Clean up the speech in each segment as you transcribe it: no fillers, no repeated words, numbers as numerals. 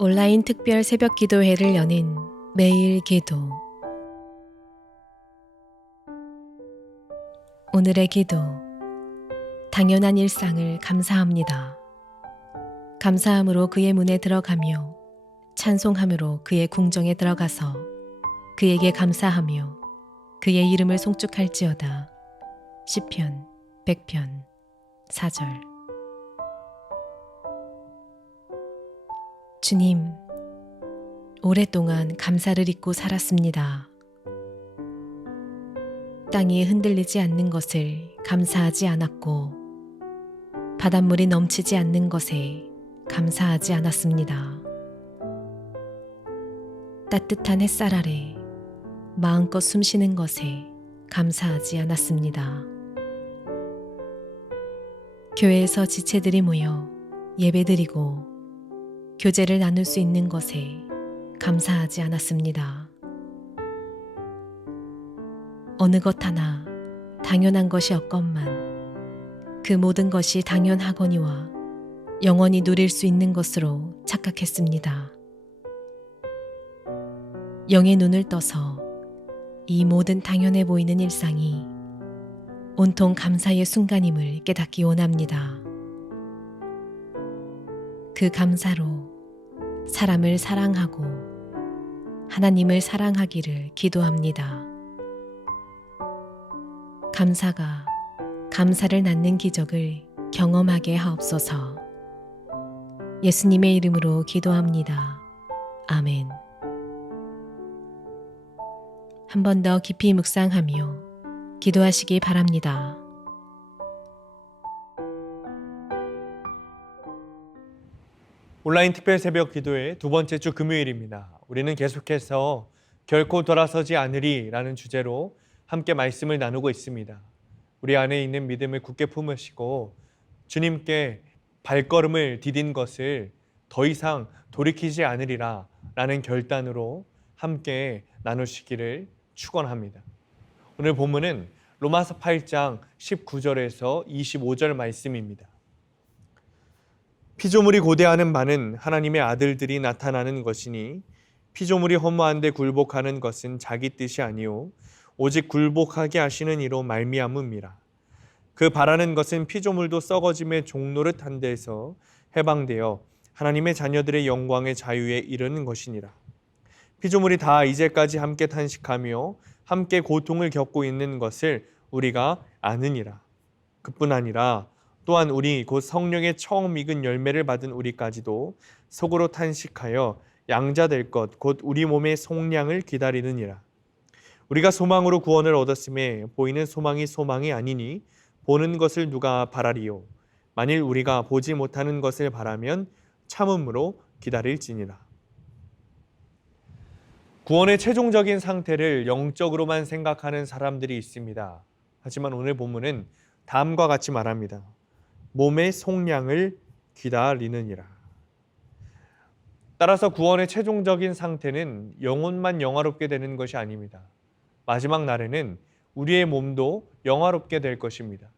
온라인 특별 새벽 기도회를 여는 매일 기도. 오늘의 기도. 당연한 일상을 감사합니다. 감사함으로 그의 문에 들어가며 찬송함으로 그의 궁정에 들어가서 그에게 감사하며 그의 이름을 송축할지어다. 시편 100편 4절. 주님, 오랫동안 감사를 잊고 살았습니다. 땅이 흔들리지 않는 것을 감사하지 않았고, 바닷물이 넘치지 않는 것에 감사하지 않았습니다. 따뜻한 햇살 아래 마음껏 숨쉬는 것에 감사하지 않았습니다. 교회에서 지체들이 모여 예배드리고 교제를 나눌 수 있는 것에 감사하지 않았습니다. 어느 것 하나 당연한 것이 없건만 그 모든 것이 당연하거니와 영원히 누릴 수 있는 것으로 착각했습니다. 영의 눈을 떠서 이 모든 당연해 보이는 일상이 온통 감사의 순간임을 깨닫기 원합니다. 그 감사로 사람을 사랑하고 하나님을 사랑하기를 기도합니다. 감사가 감사를 낳는 기적을 경험하게 하옵소서. 예수님의 이름으로 기도합니다. 아멘. 한 번 더 깊이 묵상하며 기도하시기 바랍니다. 온라인 특별 새벽 기도의 두 번째 주 금요일입니다. 우리는 계속해서 결코 돌아서지 않으리라는 주제로 함께 말씀을 나누고 있습니다. 우리 안에 있는 믿음을 굳게 품으시고 주님께 발걸음을 디딘 것을 더 이상 돌이키지 않으리라 라는 결단으로 함께 나누시기를 축원합니다. 오늘 본문은 로마서 8장 19절에서 25절 말씀입니다. 피조물이 고대하는 바는 하나님의 아들들이 나타나는 것이니 피조물이 허무한데 굴복하는 것은 자기 뜻이 아니요 오직 굴복하게 하시는 이로 말미암음이라. 그 바라는 것은 피조물도 썩어짐의 종로를 탄 데에서 해방되어 하나님의 자녀들의 영광의 자유에 이르는 것이니라. 피조물이 다 이제까지 함께 탄식하며 함께 고통을 겪고 있는 것을 우리가 아느니라. 그뿐 아니라 또한 우리 곧 성령의 처음 익은 열매를 받은 우리까지도 속으로 탄식하여 양자될 것 곧 우리 몸의 속량을 기다리느니라. 우리가 소망으로 구원을 얻었음에 보이는 소망이 소망이 아니니 보는 것을 누가 바라리요. 만일 우리가 보지 못하는 것을 바라면 참음으로 기다릴지니라. 구원의 최종적인 상태를 영적으로만 생각하는 사람들이 있습니다. 하지만 오늘 본문은 다음과 같이 말합니다. 몸의 속량을 기다리느니라. 따라서 구원의 최종적인 상태는 영혼만 영화롭게 되는 것이 아닙니다. 마지막 날에는 우리의 몸도 영화롭게 될 것입니다.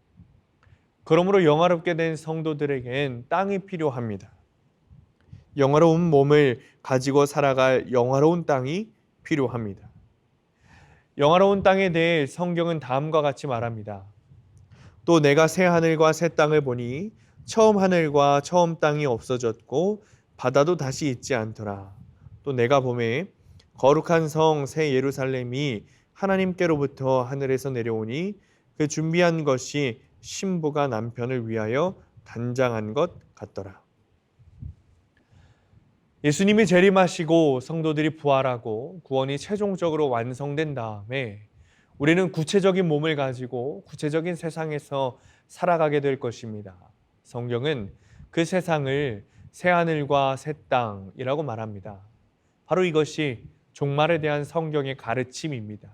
그러므로 영화롭게 된 성도들에겐 땅이 필요합니다. 영화로운 몸을 가지고 살아갈 영화로운 땅이 필요합니다. 영화로운 땅에 대해 성경은 다음과 같이 말합니다. 또 내가 새 하늘과 새 땅을 보니 처음 하늘과 처음 땅이 없어졌고 바다도 다시 있지 않더라. 또 내가 보매 거룩한 성 새 예루살렘이 하나님께로부터 하늘에서 내려오니 그 준비한 것이 신부가 남편을 위하여 단장한 것 같더라. 예수님이 재림하시고 성도들이 부활하고 구원이 최종적으로 완성된 다음에 우리는 구체적인 몸을 가지고 구체적인 세상에서 살아가게 될 것입니다. 성경은 그 세상을 새하늘과 새 땅이라고 말합니다. 바로 이것이 종말에 대한 성경의 가르침입니다.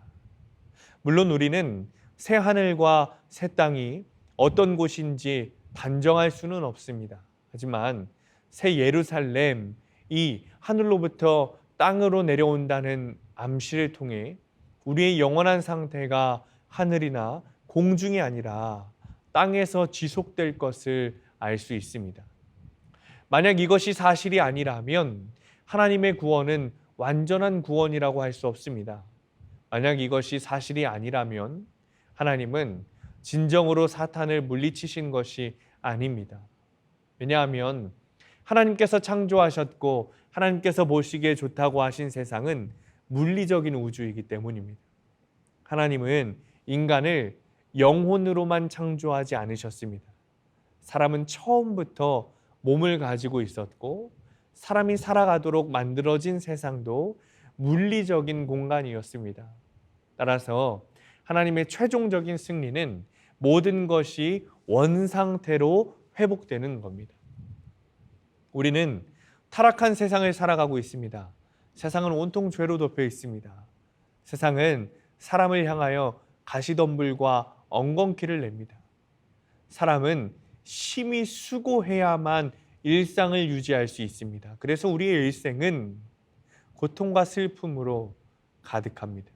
물론 우리는 새하늘과 새 땅이 어떤 곳인지 단정할 수는 없습니다. 하지만 새 예루살렘, 이 하늘로부터 땅으로 내려온다는 암시를 통해 우리의 영원한 상태가 하늘이나 공중이 아니라 땅에서 지속될 것을 알 수 있습니다. 만약 이것이 사실이 아니라면 하나님의 구원은 완전한 구원이라고 할 수 없습니다. 만약 이것이 사실이 아니라면 하나님은 진정으로 사탄을 물리치신 것이 아닙니다. 왜냐하면 하나님께서 창조하셨고 하나님께서 보시기에 좋다고 하신 세상은 물리적인 우주이기 때문입니다. 하나님은 인간을 영혼으로만 창조하지 않으셨습니다. 사람은 처음부터 몸을 가지고 있었고 사람이 살아가도록 만들어진 세상도 물리적인 공간이었습니다. 따라서 하나님의 최종적인 승리는 모든 것이 원상태로 회복되는 겁니다. 우리는 타락한 세상을 살아가고 있습니다. 세상은 온통 죄로 덮여 있습니다. 세상은 사람을 향하여 가시덤불과 엉겅퀴를 냅니다. 사람은 심히 수고해야만 일상을 유지할 수 있습니다. 그래서 우리의 일생은 고통과 슬픔으로 가득합니다.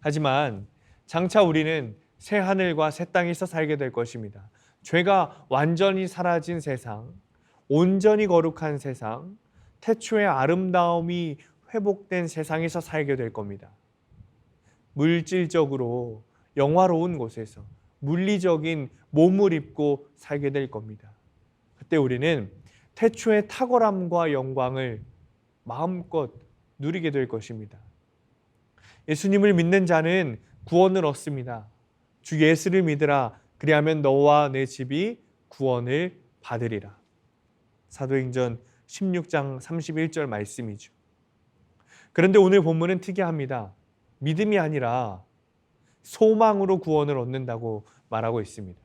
하지만 장차 우리는 새 하늘과 새 땅에서 살게 될 것입니다. 죄가 완전히 사라진 세상, 온전히 거룩한 세상, 태초의 아름다움이 회복된 세상에서 살게 될 겁니다. 물질적으로 영화로운 곳에서 물리적인 몸을 입고 살게 될 겁니다. 그때 우리는 태초의 탁월함과 영광을 마음껏 누리게 될 것입니다. 예수님을 믿는 자는 구원을 얻습니다. 주 예수를 믿으라. 그리하면 너와 내 집이 구원을 받으리라. 사도행전 16장 31절 말씀이죠. 그런데 오늘 본문은 특이합니다. 믿음이 아니라 소망으로 구원을 얻는다고 말하고 있습니다.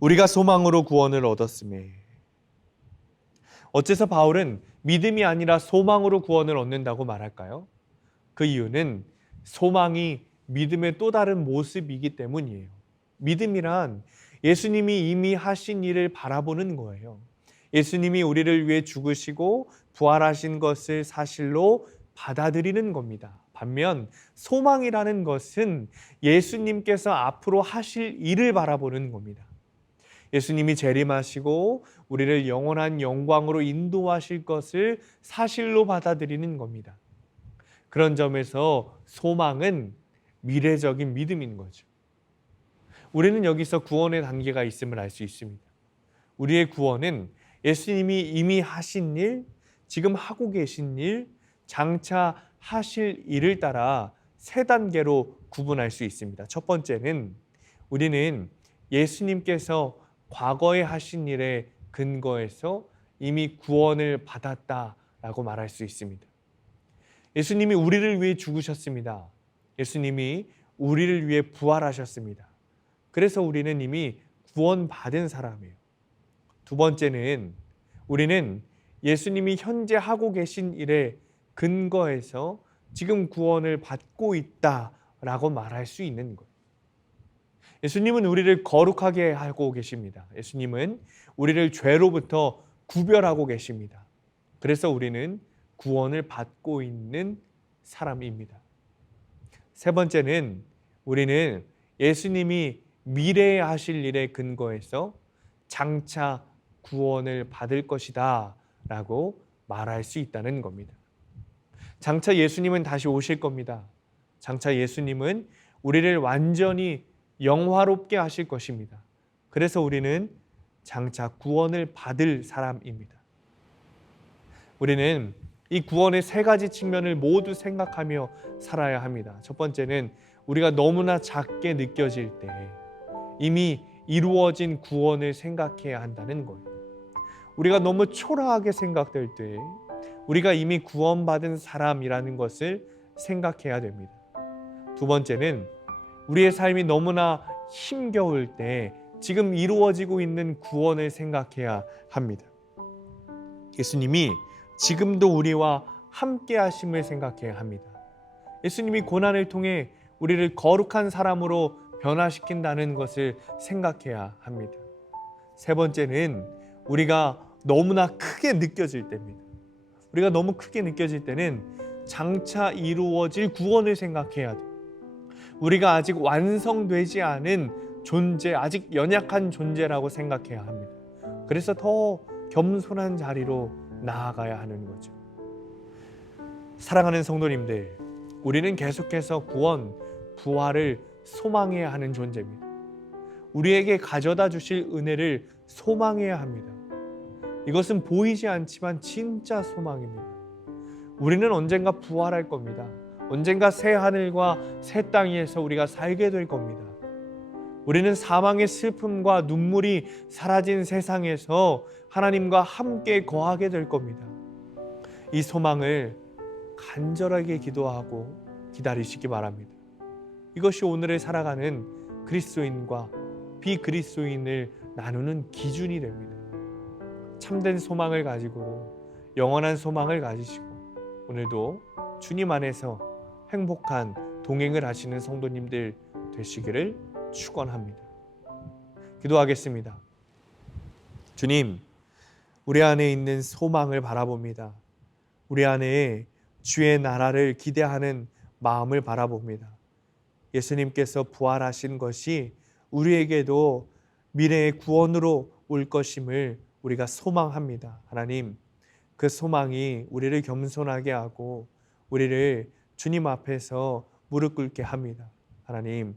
우리가 소망으로 구원을 얻었음에 어째서 바울은 믿음이 아니라 소망으로 구원을 얻는다고 말할까요? 그 이유는 소망이 믿음의 또 다른 모습이기 때문이에요. 믿음이란 예수님이 이미 하신 일을 바라보는 거예요. 예수님이 우리를 위해 죽으시고 부활하신 것을 사실로 받아들이는 겁니다. 반면 소망이라는 것은 예수님께서 앞으로 하실 일을 바라보는 겁니다. 예수님이 재림하시고 우리를 영원한 영광으로 인도하실 것을 사실로 받아들이는 겁니다. 그런 점에서 소망은 미래적인 믿음인 거죠. 우리는 여기서 구원의 단계가 있음을 알 수 있습니다. 우리의 구원은 예수님이 이미 하신 일, 지금 하고 계신 일, 장차 하실 일을 따라 세 단계로 구분할 수 있습니다. 첫 번째는 우리는 예수님께서 과거에 하신 일에 근거해서 이미 구원을 받았다라고 말할 수 있습니다. 예수님이 우리를 위해 죽으셨습니다. 예수님이 우리를 위해 부활하셨습니다. 그래서 우리는 이미 구원받은 사람이에요. 두 번째는 우리는 예수님이 현재 하고 계신 일에 근거해서 지금 구원을 받고 있다라고 말할 수 있는 거예요. 예수님은 우리를 거룩하게 하고 계십니다. 예수님은 우리를 죄로부터 구별하고 계십니다. 그래서 우리는 구원을 받고 있는 사람입니다. 세 번째는 우리는 예수님이 미래에 하실 일에 근거해서 장차 구원을 받을 것이다 라고 말할 수 있다는 겁니다. 장차 예수님은 다시 오실 겁니다. 장차 예수님은 우리를 완전히 영화롭게 하실 것입니다. 그래서 우리는 장차 구원을 받을 사람입니다. 우리는 이 구원의 세 가지 측면을 모두 생각하며 살아야 합니다. 첫 번째는 우리가 너무나 작게 느껴질 때 이미 이루어진 구원을 생각해야 한다는 거예요. 우리가 너무 초라하게 생각될 때 우리가 이미 구원받은 사람이라는 것을 생각해야 됩니다. 두 번째는 우리의 삶이 너무나 힘겨울 때 지금 이루어지고 있는 구원을 생각해야 합니다. 예수님이 지금도 우리와 함께 하심을 생각해야 합니다. 예수님이 고난을 통해 우리를 거룩한 사람으로 변화시킨다는 것을 생각해야 합니다. 세 번째는 우리가 너무나 크게 느껴질 때입니다. 우리가 너무 크게 느껴질 때는 장차 이루어질 구원을 생각해야 돼요. 우리가 아직 완성되지 않은 존재, 아직 연약한 존재라고 생각해야 합니다. 그래서 더 겸손한 자리로 나아가야 하는 거죠. 사랑하는 성도님들, 우리는 계속해서 구원, 부활을 소망해야 하는 존재입니다. 우리에게 가져다 주실 은혜를 소망해야 합니다. 이것은 보이지 않지만 진짜 소망입니다. 우리는 언젠가 부활할 겁니다. 언젠가 새 하늘과 새 땅 위에서 우리가 살게 될 겁니다. 우리는 사망의 슬픔과 눈물이 사라진 세상에서 하나님과 함께 거하게 될 겁니다. 이 소망을 간절하게 기도하고 기다리시기 바랍니다. 이것이 오늘을 살아가는 그리스도인과 비그리스도인을 나누는 기준이 됩니다. 참된 소망을 가지고 영원한 소망을 가지시고 오늘도 주님 안에서 행복한 동행을 하시는 성도님들 되시기를 축원합니다. 기도하겠습니다. 주님, 우리 안에 있는 소망을 바라봅니다. 우리 안에 주의 나라를 기대하는 마음을 바라봅니다. 예수님께서 부활하신 것이 우리에게도 미래의 구원으로 올 것임을 우리가 소망합니다. 하나님, 그 소망이 우리를 겸손하게 하고 우리를 주님 앞에서 무릎 꿇게 합니다. 하나님,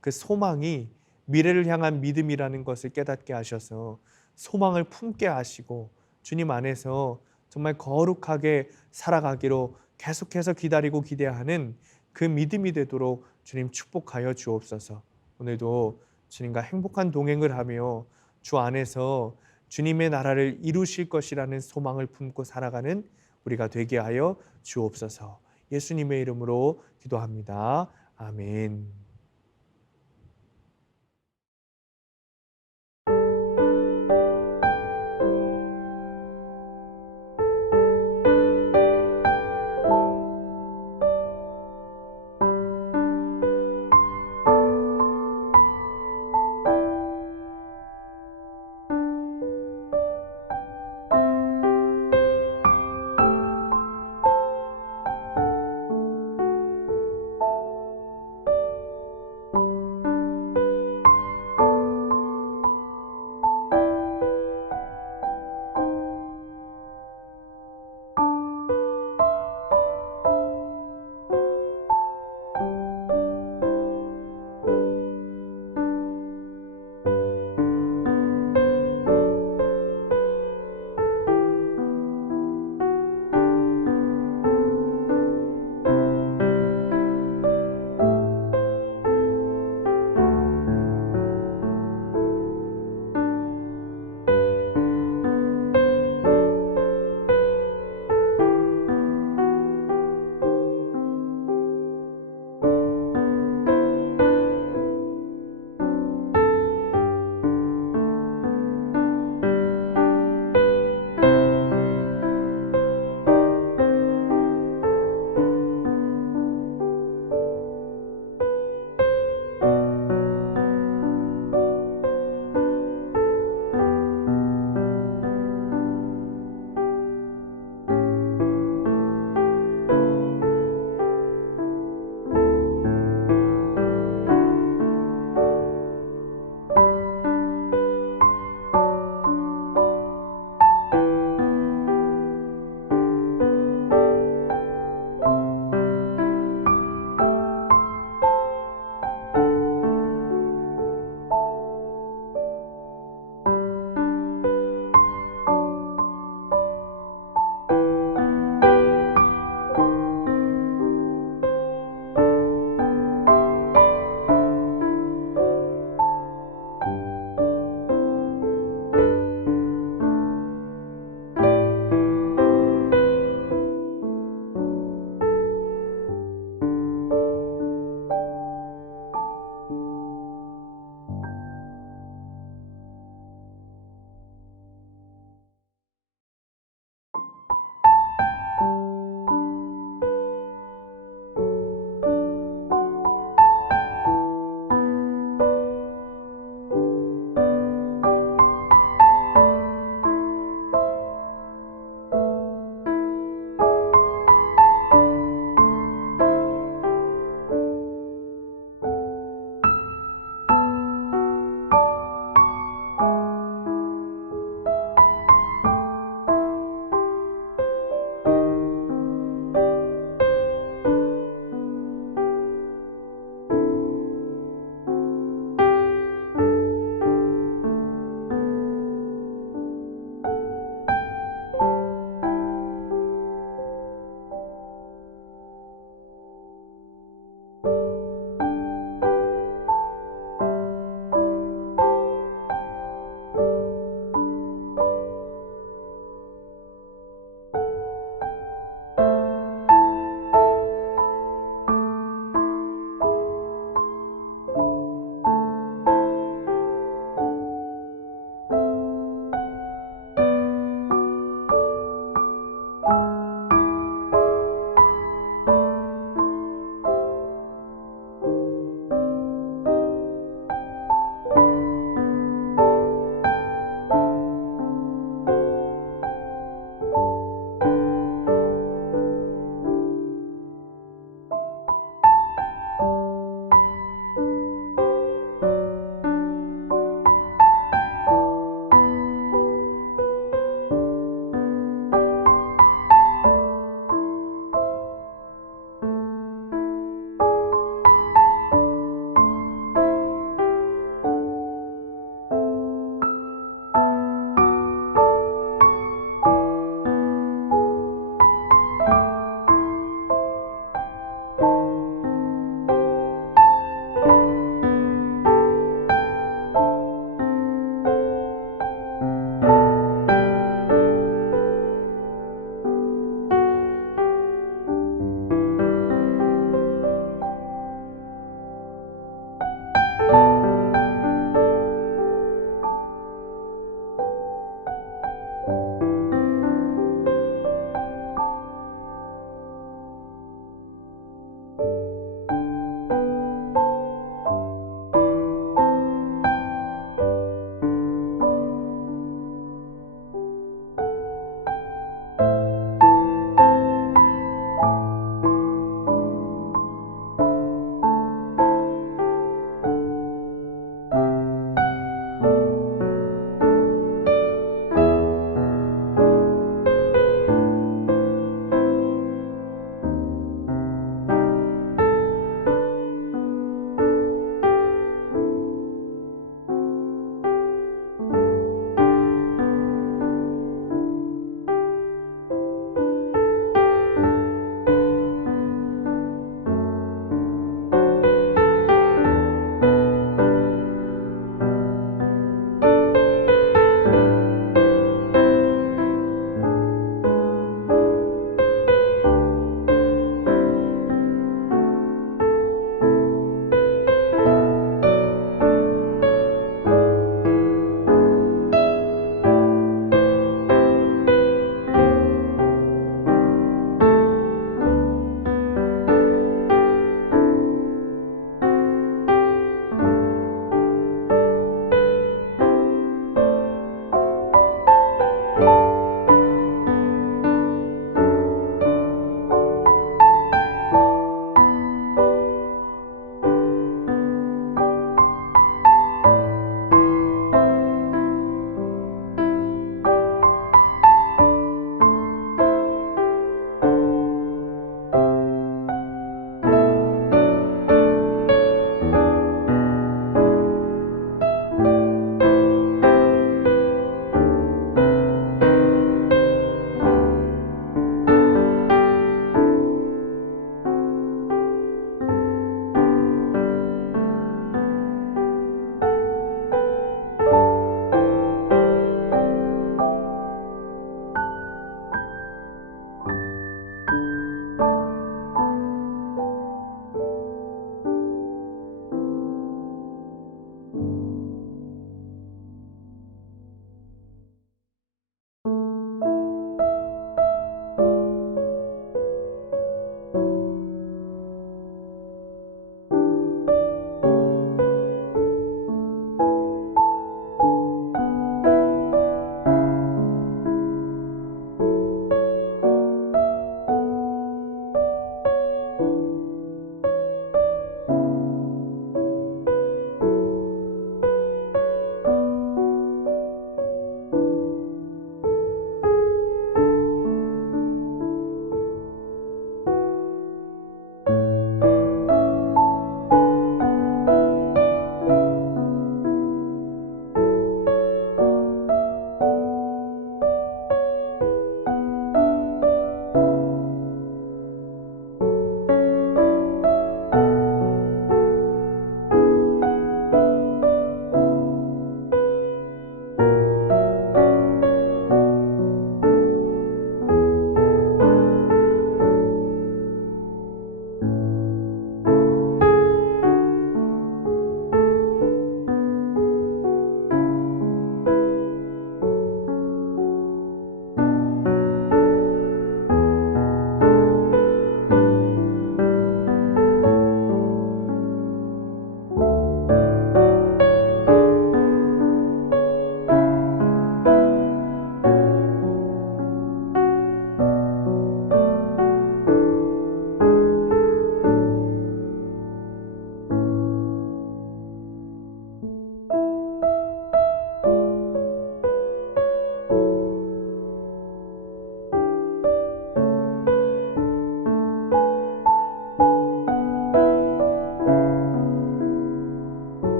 그 소망이 미래를 향한 믿음이라는 것을 깨닫게 하셔서 소망을 품게 하시고 주님 안에서 정말 거룩하게 살아가기로 계속해서 기다리고 기대하는 그 믿음이 되도록 주님 축복하여 주옵소서. 오늘도 주님과 행복한 동행을 하며 주 안에서 주님의 나라를 이루실 것이라는 소망을 품고 살아가는 우리가 되게 하여 주옵소서. 예수님의 이름으로 기도합니다. 아멘.